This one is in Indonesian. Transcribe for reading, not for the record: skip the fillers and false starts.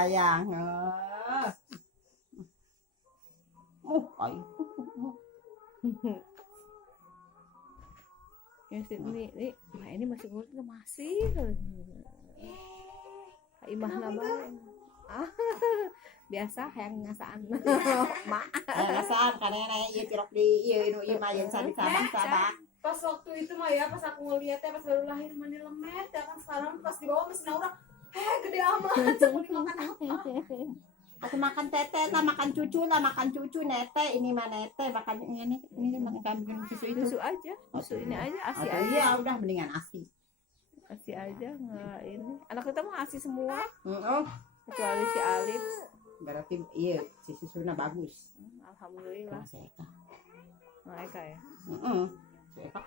sayang. Ay. Yang ini masih kulit masih. Imah nabang. Biasa yang ngasaan. Mak. Ngasaan karena ieu tirok di ieu nu ieu mah yang sabak. Pas waktu itu mah ya, pas aku ngeliatnya pas baru lahir mani lemet ya kan, sekarang pas di bawah masih naura gede amat. Mau dimakan apa? Aku makan tete lah, makan cucu nete, ini mah nete makan ini makan kambing susu itu. Susu aja, susu ini aja, asi aja. Iya udah mendingan asi Aja nggak ini. Anak kita mah asi semua. Kecuali si Alif. Berarti iya si susunya bagus. Alhamdulillah. Mas Eka. Nah, Eka ya.